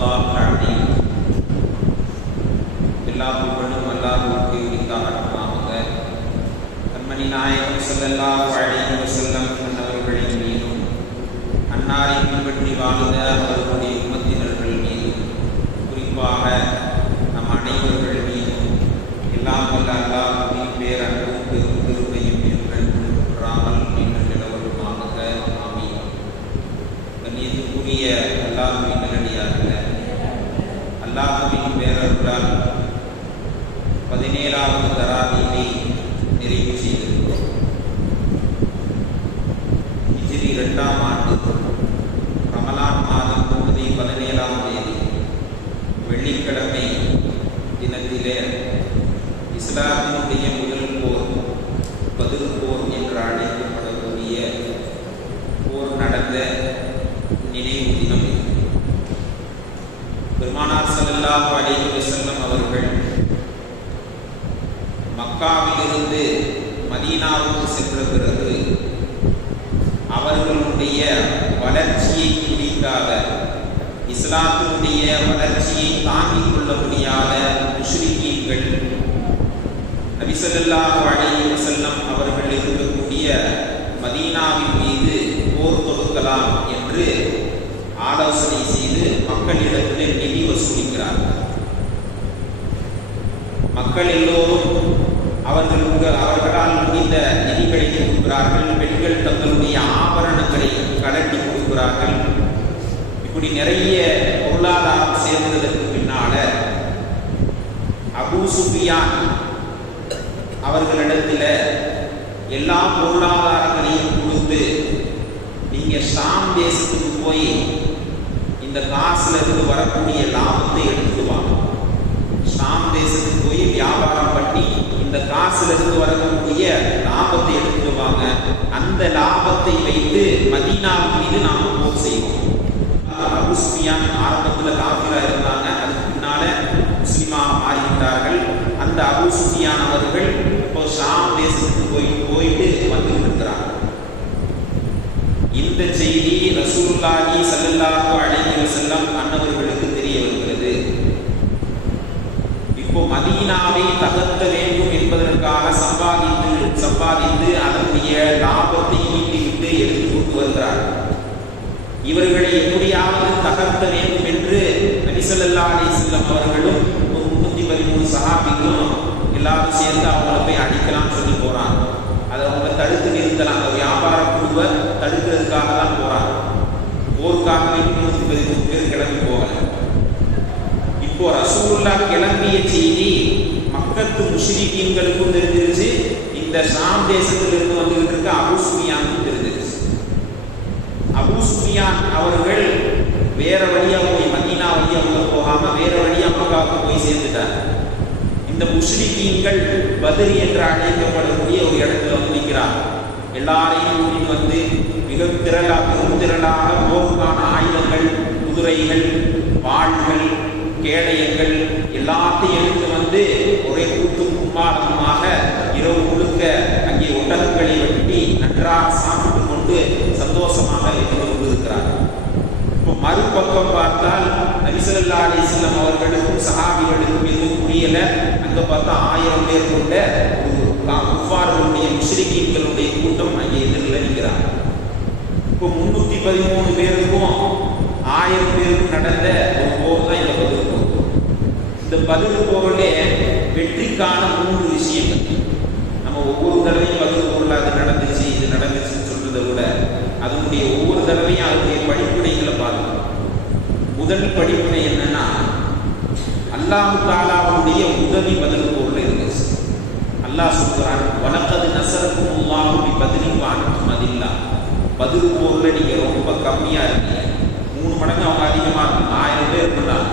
சதகல்லாஹுல் அலீம். எல்லா புகழும் அல்லாஹ்வுக்கே உரித்தாகட்டுமாக. கண்மணி நாயகம் ஸல்லல்லாஹு அலைஹி வஸல்லம் அவர்களின் மீதும் அன்னாரை பின்பற்றி வாழ்ந்த அவர்களுடைய உம்மத்தினர்கள் மீதும் குறிப்பாக நம் அனைவர்கள் மீதும் எல்லாம் வல்ல அல்லாஹ்வின் பேரன்பும் பெரும் கிருபையும் என்றென்றும் என்று நிலவருமாக. ஆமீன். கண்ணியத்துக்குரிய அல்லாஹ்வின் நல்லடியார்களே, அல்லாஹ்வின் பேரருளால் 17வது தராவீகை நிறைவு செய்திருக்கிறோம். ஹிஜ்ரி 2ஆம் ஆண்டு ரமலான் மாதம் 17ஆம் தேதி வெள்ளிக்கிழமை தினத்திலே இஸ்லாத்தினுடைய முதல் போர், பத்ர் போர் என்று அழைக்கப்படக்கூடிய போர் நடந்த நினைவு தினம். பெருமானார் ஸல்லல்லாஹு அலைஹி வஸல்லம் அவர்கள் மக்காவிலிருந்து மதீனாவுக்கு சென்ற பிறகு அவர்களுடைய வளர்ச்சியை பிடிக்காத, இஸ்லாத்தினுடைய வளர்ச்சியை தாங்கிக் கொள்ள முடியாத முஷ்ரிக்கீன்கள் நபி ஸல்லல்லாஹு அலைஹி வஸல்லம் அவர்கள் இருக்கக்கூடிய மதீனாவின் மீது போர் தொடுக்கலாம் என்று ஆலோசனை செய்து மக்களிடத்திலே நிதி வசூலிக்கிறார்கள். மக்கள் எல்லோரும் அவர்களால் முடிந்த நிதிகளை கொடுக்கிறார்கள். பெண்கள் தங்களுடைய ஆபரணங்களை கலட்டி கொடுக்கிறார்கள். இப்படி நிறைய பொருளாதாரம் சேர்ந்ததற்கு பின்னால அபூ சுஃபியான் அவர்களிடத்தில் எல்லா பொருளாதாரங்களையும் கொடுத்து, நீங்க ஷாம் தேசத்துக்கு போய் இந்த காசுல இருந்து வரக்கூடிய லாபத்தை எடுத்துட்டு வாங்க. ஷாம் தேசத்துக்கு போய் வியாபாரம் பண்ணி இந்த காசுல இருந்து வரக்கூடிய லாபத்தை எடுத்துட்டு வாங்க. அந்த லாபத்தை வைத்து மதீனாவின் மீது நாம போர் செய்வோம். அபூ சுஃபியான் ஆரம்பத்தில் காஃபிரா இருந்தாங்க, அதுக்கு பின்னால முஸ்லிமாக மாறிவிட்டார்கள். அந்த அபூ சுஃபியான் அவர்கள் இப்போ ஷாம் தேசத்துக்கு போயிட்டு வந்துட்டு இருக்கிறாங்க. இந்த செய்தி ரசூலுல்லாஹி ஸல்லல்லாஹு அலைஹி வஸல்லம் அன்னவர்களுக்கு தெரிய வருகிறது. இப்போ மதீனாவை தகர்க்க வேண்டும் என்பதற்காக சம்பாதித்து அதனுடைய லாபத்தை ஈட்டிவிட்டு எடுத்து கொண்டு வருகிறார்கள். இவர்களை எப்படியாவது தகர்க்க வேண்டும் என்று நபி ஸல்லல்லாஹு அலைஹி வஸல்லம் அவர்களும் 313 சஹாபிகளும் எல்லாரும் சேர்ந்து அவங்கள போய் அடிக்கலாம்னு சொல்லி போறாங்க. அதை அவங்க தடுத்து நிறுத்தலாம். அந்த வியாபார குழுவை தடுக்கிறதுக்காக தான் போறாங்க. போருக்காக 313 பேர் கிளம்பி போகல. இப்போ ரசூலுல்லாஹ் கிளம்பிய செய்தி மக்கத்து முஷ்ரிக்கீன்களுக்கும் தெரிஞ்சிருச்சு. இந்த ஷாம் தேசத்திலிருந்து வந்துகிட்டு இருக்க அபூ சுஃபியானுக்கும் தெரிஞ்சிருச்சு. அபூ சுஃபியான் அவர்கள் வேற வழியா போய் மதீனா வழியா போகாம வேற வழியா மக்காவுக்கு போய் சேர்ந்துட்டார். இந்த முஷ்ரிக்கீன்கள் பத்ர் என்று அழைக்கப்படக்கூடிய ஒரு இடத்துல வந்து நிற்கிறார். எல்லாரையும் கூட்டிட்டு வந்து பெரும் திரளாக போருக்கான ஆயுதங்கள், குதிரைகள், வாள்கள், கேடயங்கள் எல்லாத்தையும் எடுத்து வந்து ஒரே கூட்டும் கும்மாளமாக இரவு முழுக்க அங்கே ஒட்டகங்களை வெட்டி நன்றாக சாப்பிட்டு கொண்டு சந்தோஷமாக இருந்து கொண்டிருக்கிறார். இப்போ மறுபக்கம் பார்த்தால் நபி ஸல்லல்லாஹு அலைஹி வஸல்லம் அவர்களுக்கும் சஹாபிகளுக்கும் எதுவும் புரியல. அங்கே பார்த்தா 1000 பேர் கொண்ட குஃபார்களுடைய முஷ்ரிக்கீன்களுடைய கூட்டம் அங்கே எதிரில் நிற்கிறார். இப்போ 313 பேருக்கும் 1000 பேருக்கும் நடந்த ஒரு போர் தான் இந்த பத்ர் போர். இந்த பத்ர் போரிலே வெற்றிக்கான 3 விஷயங்கள். நம்ம ஒவ்வொரு தடவையும் பத்ர் போரில் அது நடந்துச்சு இது நடந்துச்சுன்னு சொல்றதை விட அதனுடைய ஒவ்வொரு தடவையும் அதனுடைய படிப்பினைகளை பார்க்கணும். முதல் படிப்பினை என்னன்னா, அல்லாஹ் தஆலாவுடைய உதவி பத்ர் போரில் இருந்துச்சு. அல்லாஹ் சொல்றான், வலக்கது நஸரகுமுல்லாஹு பி பத்ரின் வ அன்தும் அதில்லா. பத்ர் போரில் நீங்க ரொம்ப கம்மியா இருக்கீங்க. 3 மடங்கு அவங்க அதிகமா இருக்கும். 1000 பேர் இருந்தாங்க,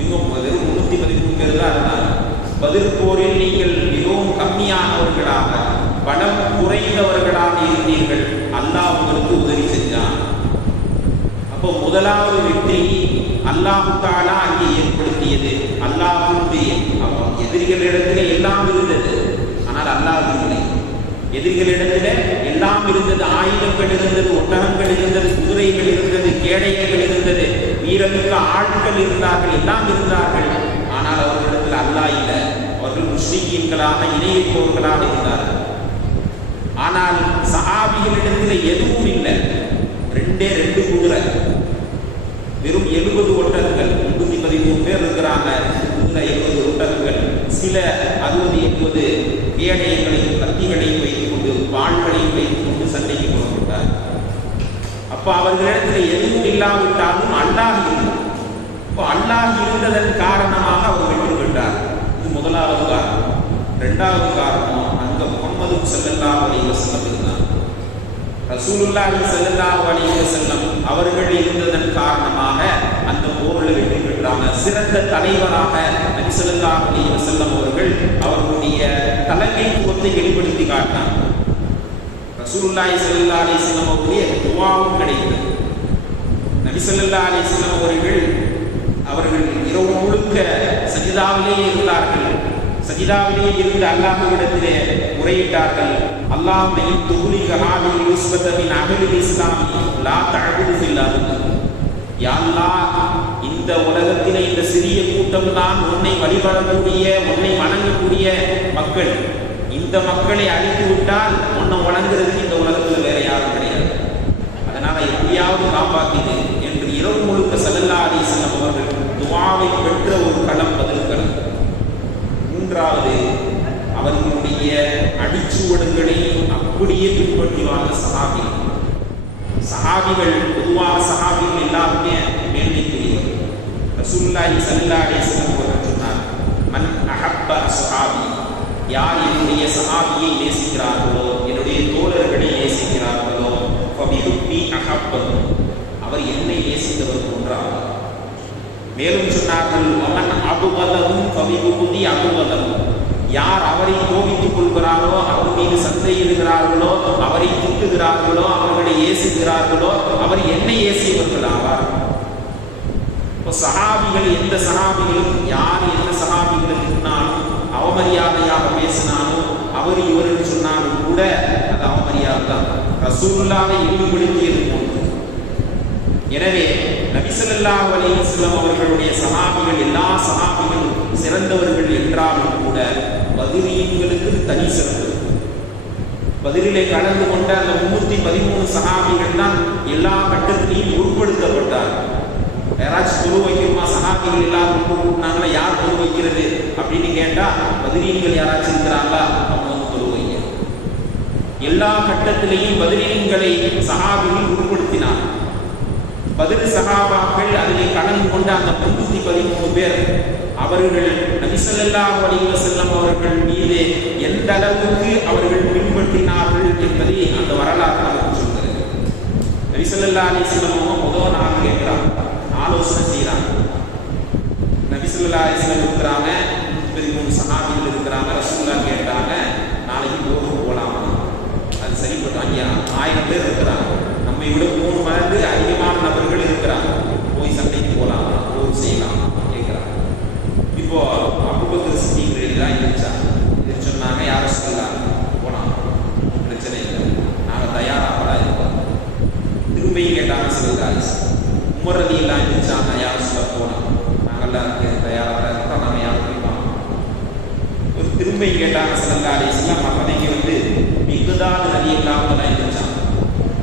இவங்க வெறும் 313 பேர் தான் இருந்தாங்க. பத்ர் போரில் நீங்கள் மிகவும் கம்மியானவர்களாக, பலம் குறைந்தவர்களாக இருந்தீர்கள். அல்லாஹ் உங்களுக்கு உதவி செஞ்சான். அப்போ முதலாவது வெற்றி அல்லாஹ் தஆலா அங்கே ஏற்படுத்தியது. அல்லாஹ்வுடைய எதிரிகளிடத்திலே எல்லாம் இருந்தது, ஆனால் அல்லாஹ் இல்லை. எதிரிகளிடத்தில் எல்லாம் இருந்தது. ஆயுதங்கள் இருந்தது, ஒட்டகங்கள் இருந்தது, குதிரைகள் இருந்தது, கேடயங்கள் இருந்தது, வீரமிக்க ஆட்கள் இருந்தார்கள், எல்லாம் இருந்தார்கள். ஆனால் அவர்களிடத்தில் அல்லாஹ் இல்லை. அவர்கள் முஸ்லிம்களாக இணை வைப்பவர்களாக இருந்தார்கள். ஆனால் சஹாபிகளிடத்தில் எதுவும் இல்லை. 2 குதிரை, வெறும் 70 ஒட்டகங்கள், 313 பேர் இருக்கிறாங்க. 70 ஒட்டகங்கள், சில 60-80 கேடயங்களையும் கத்திகளையும் வைத்துக் கொண்டு வாள்களையும் வைத்துக் கொண்டு சண்டைக்கு புறப்பட்டார். அப்ப அவர்களிடத்தில் எதுவும் இல்லாவிட்டாலும் அல்லாஹ் இருந்தது. இப்போ அல்லாஹ் இருந்ததன் காரணமாக அவர் வெற்றி பெற்றார். இது முதலாவது காரணம். 2வது காரணம், அங்க முஹம்மது ஸல்லல்லாஹு அலைஹி வஸல்லம் இருந்தார். ரசூலுல்லாஹி ஸல்லல்லாஹு அலைஹி வஸல்லம் அவர்கள் இருந்ததன் காரணமாக அந்த போரில் வெற்றி பெற்றாங்க. சிறந்த தலைவராக நபி ஸல்லல்லாஹு அலைஹி வஸல்லம் அவர்கள் அவர்களுடைய தலைமைத்துவத்தை வெளிப்படுத்தி காட்டினார். ரசூலுல்லாஹி ஸல்லல்லாஹு அலைஹி வஸல்லம் அவருடைய துஆவும் கிடைத்தது. நபி ஸல்லல்லாஹு அலைஹி வஸல்லம் அவர்கள் இரவு முழுக்க சஜிதாவிலே இருந்தார்கள். சஜிதாவிலே இருந்து அல்லாஹ்விடத்திலே முறையிட்டார்கள். அல்லாஹ்வை துகுலிக ஹாதில் யுஸ்பத மின் அஹ்லில் இஸ்லாம் லா தஅபுது பில்லாஹ். யா அல்லாஹ், இந்த உலகத்திலே இந்த சிறிய கூட்டம் தான் உன்னை வழிபடக்கூடிய, உன்னை வணங்கக்கூடிய மக்கள். இந்த மக்களை அழித்து விட்டால் உன்னை வணங்குறதுக்கு இந்த உலகத்தில் வேற யாரும் கிடையாது. அதனால எப்படியாவது காப்பாத்திடு என்று இரவு முழுக்க ஸல்லல்லாஹு அலைஹி வஸல்லம் அவர்கள் துஆவை பெற்ற ஒரு களம் பதில் களம். 3வது, அவர்களுடைய அடிச்சுவடுகளை அப்படியே பின்பற்றி வாழ்ந்த சஹாபிகள். பொதுவாக சஹாபிகள் எல்லாருமே மேன்மைக்குரியவர். ரசூலுல்லாஹி ஸல்லல்லாஹு அலைஹி வஸல்லம் அவர்கள் சொன்னார், மன் அஹப்ப அஸ்ஹாபி, யார் என்னுடைய சஹாபியை நேசிக்கிறார்களோ, என்னுடைய தோழர்களை நேசிக்கிறார்களோ, ஃபபிஹுப்பி அஹப்பஹும், அவர் என்னை நேசித்தவர் போன்றார். மேலும் சொன்னார்கள், வமன் அபுகலஹும் ஃபபிஹுப்பி அபுகலஹும், யார் அவரை கோபித்துக் கொள்கிறாரோ, அவர் மீது சந்தையிடுகிறார்களோ, அவரை திட்டுகிறார்களோ, அவர்களை ஏசுகிறார்களோ, அவர் என்னை ஏசியவர்கள் ஆவார். இப்போ சஹாபிகள், எந்த சஹாபிகளும் யார் எந்த சஹாபிகளை திட்டினாலும், அவமரியாதையாக பேசினாலும், அவர் இவர்கள் சொன்னாலும் கூட அது அவமரியாதை தான். ரசூலுல்லாஹை இழிவுபடுத்தியது போன்று. எனவே நபி ஸல்லல்லாஹு அலைஹி வஸல்லம் அவர்களுடைய சஹாபிகள் எல்லா சஹாபிகளும் சிறந்தவர்கள் என்றாலும் கூட பத்ரீன்களுக்கு தனி சிறப்பு. பதிரிலே கலந்து கொண்ட அந்த 313 சஹாபிகள் தான் எல்லா கட்டத்திலையும் உட்படுத்தப்பட்டார். யாராச்சும் பொது வைக்கணுமா, சஹாபிகள் எல்லாரும் கூப்பிட்டாங்களா, யார் பொது வைக்கிறது அப்படின்னு கேட்டா பத்ரீன்கள் யாராச்சும் இருக்கிறாங்களா, அவங்க பொது வைக்க. எல்லா கட்டத்திலையும் பத்ரீன்களை சஹாபிகள் உட்படுத்தினார். பதில் சஹாபாக்கள் அதிலே கலந்து கொண்ட அந்த 313 பேர் அவர்கள் நபி ஸல்லல்லாஹு அலைஹி வஸல்லம் அவர்கள் மீது எந்த அளவுக்கு அவர்கள் பின்பற்றினார்கள் என்பதை அந்த வரலாறு நமக்கு சொல்கிறது. நபி ஸல்லல்லாஹு அலைஹி வஸல்லம் முதல் நாள் கேட்கிறாங்க, ஆலோசனை செய்யறாங்க. நபி ஸல்லல்லாஹு அலைஹி வஸல்லம் இருக்கிறாங்க, 313 சஹாபிகள் இருக்கிறாங்க. ரசூலுல்லாஹ் கேட்டாங்க, நாளைக்கு போருக்கு போகலாமா? அது சரிப்பட்டு, ஐயா 1000 பேர் இருக்கிறாங்க, நம்மை விட 3 மடங்கு அதிகமான நபர்கள் இருக்கிறாங்க, போய் சண்டைக்கு போகலாமா, போர் செய்யலாமா கேட்கிறாங்க. இப்போ அபூபக்கர் சித்திக் தான் இருந்துச்சாங்க. இது சொன்னாங்க, யார சொல்லலாம் போலாம், பிரச்சனை இல்லை, நாங்கள் தயாராக இருக்கோம். திரும்பியும் கேட்டாங்க ஸல்லல்லாஹு. உமர் ரலியல்லாஹு இருந்துச்சாங்க, யார சொல்ல போனோம், நாங்கள்லாம் தயாராக இருக்கோம், நாங்கள் யாரும் போய்ப்பாங்க. ஒரு திரும்பியும் கேட்டாங்க ஸல்லல்லாஹு அலைஹி வஸல்லம். அப்பதைக்கு மிக்தாத் ரலியல்லாஹு இருந்துச்சாங்க.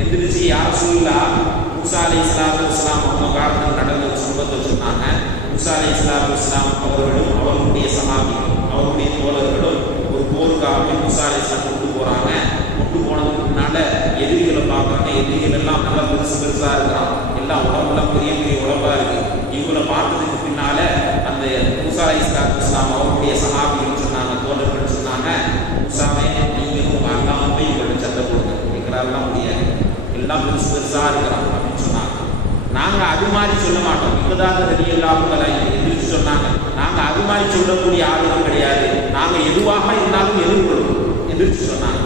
எந்திரிச்சு யார சொல்லலாம், மூசா அலைஹிஸ்ஸலாத்து வஸ்ஸலாம் அவங்க காலத்தில் நடந்த ஒரு சம்பவத்தை சொன்னாங்க. மூசா அலைஹிஸ்ஸலாத்து வஸ்ஸலாம் அவர்களும் அவர்களுடைய சஹாபிகளும் அவருடைய தோழர்களும் ஒரு போருக்காக மூசா அலைஹிஸ்ஸலாம் கொண்டு போறாங்க. கொண்டு போனதுக்கு முன்னால எதிரிகளை பார்க்குறாங்க. எதிரிகள் எல்லாம் நல்லா பெருசு பெருசா இருக்கிறான், எல்லாம் உடம்புலாம் பெரிய பெரிய உடம்பா இருக்கு. இவங்களை பார்த்ததுக்கு பின்னால அந்த மூசா அலைஹிஸ்ஸலாத்து வஸ்ஸலாம் அவருடைய சஹாபிகள் சொன்னாங்க, தோழர்கள் சொன்னாங்க, மூசாவே நீங்களும் உங்க அல்லாம போய் இவங்களை சண்டை போடுங்க, எங்களாலாம் முடியாது, எல்லாம் பெருசு பெருசா இருக்கிறாங்க அப்படின்னு சொன்னாங்க. நாங்க அது மாதிரி சொல்ல மாட்டோம். இப்பதான் ரலியல்லாஹு எதிர்த்து சொன்னாங்க, நாங்க அது மாதிரி சொல்லக்கூடிய ஆளுநர் கிடையாது, நாங்க எதுவாக இருந்தாலும் எதிர்கொள்வோம் எதிர்த்து சொன்னாங்க.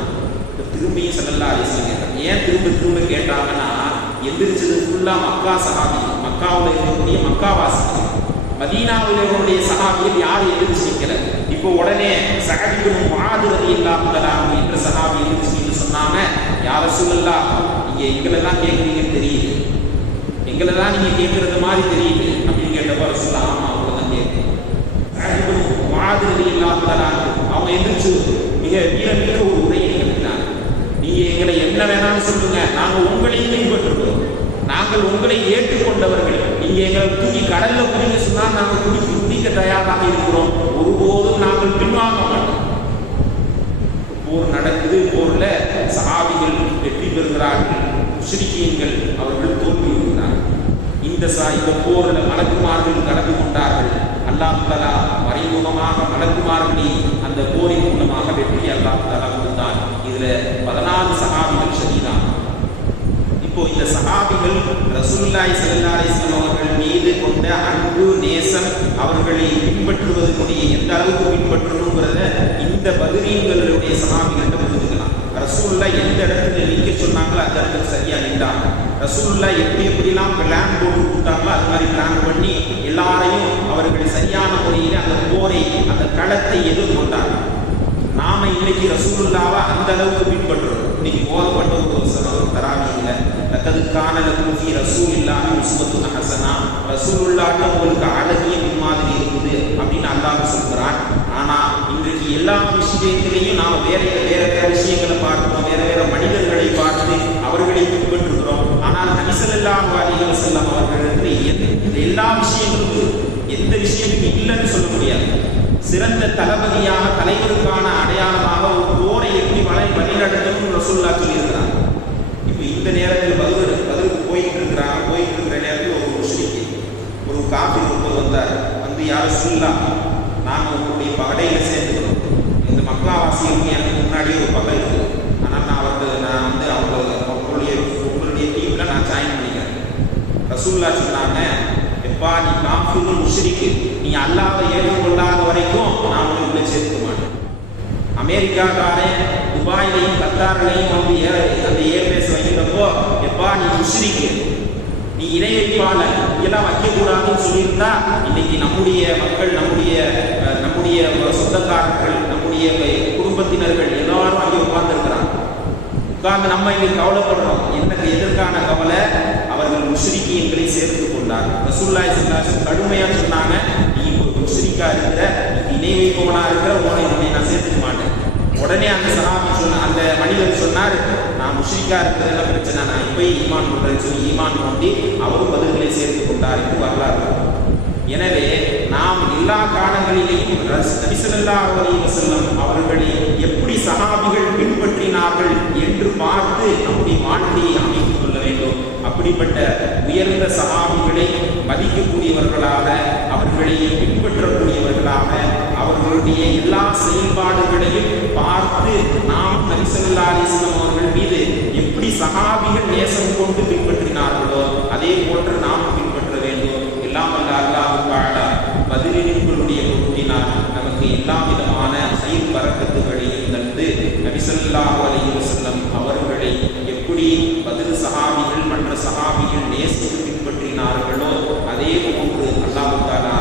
திரும்பியும் ஸல்லல்லாஹு அலைஹி வஸல்லம் ஏன் திரும்ப திரும்ப கேட்டாங்கன்னா, எந்திரிச்சது ஃபுல்லா மக்கா சஹாபி, மக்காவில் இருக்கக்கூடிய மக்காவாசிகள். மதீனாவிலுடைய சஹாபிகள் யாரும் எதிர்த்து நிற்கல. இப்போ உடனே ஸஅத் இப்னு முஆத் ரலியல்லாஹு அன்ஹு என்ற சஹாபி எதிர்த்து சொன்னாங்க, யா ரசூலல்லாஹ், நீங்க எங்களெல்லாம் கேட்குறீங்கன்னு தெரியுது, எங்களை தான் நீங்க கேட்கறது மாதிரி தெரியுது அப்படின்னு கேட்டப்ப ரசூல் ஆமா அவ்வளவுதான் கேட்கிறேன். மாதிரி இல்லாம அவங்க எந்திரிச்சு மிக வீரமிக்க ஒரு உரையை நிகழ்த்தினாங்க. நீங்க எங்களை என்ன வேணாலும் சொல்லுங்க, நாங்க உங்களையும் பின்பற்றுகிறோம், நாங்கள் உங்களை ஏற்றுக்கொண்டவர்கள். நீங்க எங்களை தூக்கி கடல்ல குடிக்க சொன்னா நாங்கள் குடிக்க தயாராக இருக்கிறோம், ஒருபோதும் நாங்கள் பின்வாங்க மாட்டோம். போர் நடக்குது, போர்ல சஹாபிகள் வெற்றி பெறுகிறார்கள், முஸ்லிம்கள் அவர்கள் தோல்வி வருகிறார்கள். இந்த போர்ல மலக்குமார்கள் கலந்து கொண்டார்கள். அல்லாஹ் தஆலா மறைமுகமாக மலக்குமார்களை அந்த போரின் மூலமாக வெற்றி அல்லாஹ் தஆலா கொடுத்தார். இதுல 14 சஹாபிகள் ஷஹீதானார்கள். இப்போ இந்த சஹாபிகள் ரசூலுல்லாஹி ஸல்லல்லாஹு அலைஹி வஸல்லம் அவர்கள் மீது கொண்ட அன்பு நேசம், அவர்களை பின்பற்றுவதற்குரிய எந்த அளவுக்கு பின்பற்றணுங்கிறத இந்த பத்ரீன்களுடைய சஹாபிகள்கிட்ட புரிஞ்சுக்கலாம். ரசூலுல்லாஹ் எந்த இடத்துல நிற்க சொன்னாங்களோ அந்த இடத்துல சரியா நின்றாங்க. ரசூலுல்லாஹ் எப்படிலாம் பிளான் போட்டு கொடுத்தாங்களோ அது மாதிரி பிளான் பண்ணி எல்லாரையும் அவர்கள் சரியான முறையில் அந்த போரை அந்த களத்தை எதிர்கொண்டாங்க. நாம இன்னைக்கு ரசூலுல்லாஹ்வை அந்த அளவுக்கு பின்பற்றுறோம். இன்னைக்கு போதப்பட்ட ஒரு தராவீல லக்கதுக்கான லக்கும் ஃபீ ரசூலில்லாஹி உஸ்வத்துன் ஹஸனா, ரசூலுல்லாஹ்ட்ட உங்களுக்கு அழகிய முன்மாதிரி இருக்குது அப்படின்னு அல்லாஹ் சொல்கிறான். ஆனா இன்றைக்கு எல்லா விஷயத்திலையும் நாம வேற விஷயங்களை பார்க்கிறோம், வேற மனிதர்களை பார்த்து அவர்களை பின்பற்றுகிறோம். ஆனால் நபி ஸல்லல்லாஹு அலைஹி வஸல்லம் அவர்களுக்கு எல்லா விஷயங்களும் எந்த விஷயமும் இல்லைன்னு சொல்ல முடியாது. சிறந்த தளபதியாக தலைவருக்கான அடையாளமாக ஒரு போரை எப்படி வழிநடத்தணும் ரசூலுல்லாஹ் சொல்லியிருக்கிறார். இப்போ இந்த நேரத்தில் பதிலுக்கு போயிட்டு இருக்கிற நேரத்தில் ஒரு முஸ்லிம் ஒரு காஃபிர் ஒருத்தர் வந்தார். வந்து யார் ரசூலுல்லாஹ், நாங்கள் உங்களுடைய படையில சேர்ந்துக்கிறோம், இந்த மக்காவாசிகளுக்கு எனக்கு முன்னாடியே ஒரு பகை இருக்குது, ஆனால் நான் உங்களுடைய டீம்ல நான் ஜாயின் பண்ணிக்கிறேன். ரசூலுல்லாஹ் சொன்னாங்க, எப்பா நீ காஃபிர் முஷ்ரிக், நீ அல்லாஹ்வை ஏற்றுக்கொள்ளாத வரைக்கும் நான் உங்களை சேர்த்துக்க மாட்டேன். அமெரிக்காக்காரன் துபாயிலையும் கத்தாரிலையும் வந்து அந்த ஏர்பேஸ் வைக்கிறப்போ, எப்பா நீ முஷ்ரிக், நீ இணை வைப்பாளர், இதெல்லாம் வைக்கக்கூடாதுன்னு சொல்லியிருந்தா இன்னைக்கு நம்முடைய மக்கள், நம்முடைய சொந்தக்காரர்கள், நம்முடைய குடும்பத்தினர்கள் எல்லாரும் அங்கே உட்கார்ந்துருக்கிறாங்க. உட்கார்ந்து நம்ம இங்கே கவலைப்படுறோம். எனக்கு எதற்கான கவலை? அவர்கள் முஷ்ரிக்கீன்களை சேர்த்து கொண்டார். ரசூலுல்லாஹி ஸல்லல்லாஹு அலைஹி வஸல்லம் கடுமையா சொன்னாங்க, நீ ஒரு முஷ்ரிக்கா இருக்கிற, இணை வைப்பவனா இருக்கிற, உன்னை நான் சேர்த்துக்க மாட்டேன். உடனே அந்த சஹாபி அந்த மனிதர் சொன்னார், நான் முஷ்ரிக்கா இருக்கிறதுல பிரச்சனை, நான் இப்போ ஈமான் பண்றேன்னு சொல்லி ஈமான் கொண்டு அவரும் பதில்களை சேர்த்து கொண்டார் என்று வரலாறு. எனவே நாம் எல்லா காலங்களிலேயும் நபி ஸல்லல்லாஹு அலைஹி வஸல்லம் அவர்களை எப்படி சஹாபிகள் பின்பற்றினார்கள் என்று பார்த்து நம்முடைய வாழ்க்கையை அமைத்துக் கொள்ள வேண்டும். அப்படிப்பட்ட உயர்ந்த சஹாபிகளை மதிக்கக்கூடியவர்களாக, அவர்களை பின்பற்றக்கூடியவர்களாக, அவர்களுடைய எல்லா செயல்பாடுகளையும் பார்த்து நாம் நபி ஸல்லல்லாஹு அலைஹி வஸல்லம் அவர்கள் மீது எப்படி சஹாபிகள் நேசம் கொண்டு பின்பற்றினார்களோ அதே போன்று நாம் பின்பற்ற வேண்டும். எல்லாம் வல்ல அல்லாஹ் தஆலா பதிலினுடைய பொருட்டினால் நமக்கு எல்லா விதமான செயல் பரக்கத்துகளையும் தந்து நபி ஸல்லல்லாஹு அலைஹி வஸல்லம் அவர்களை எப்படி பதில் சஹாபிகள் மற்ற சஹாபிகள் நேசித்து பின்பற்றினார்களோ அதே போன்று அல்லாஹ் தஆலா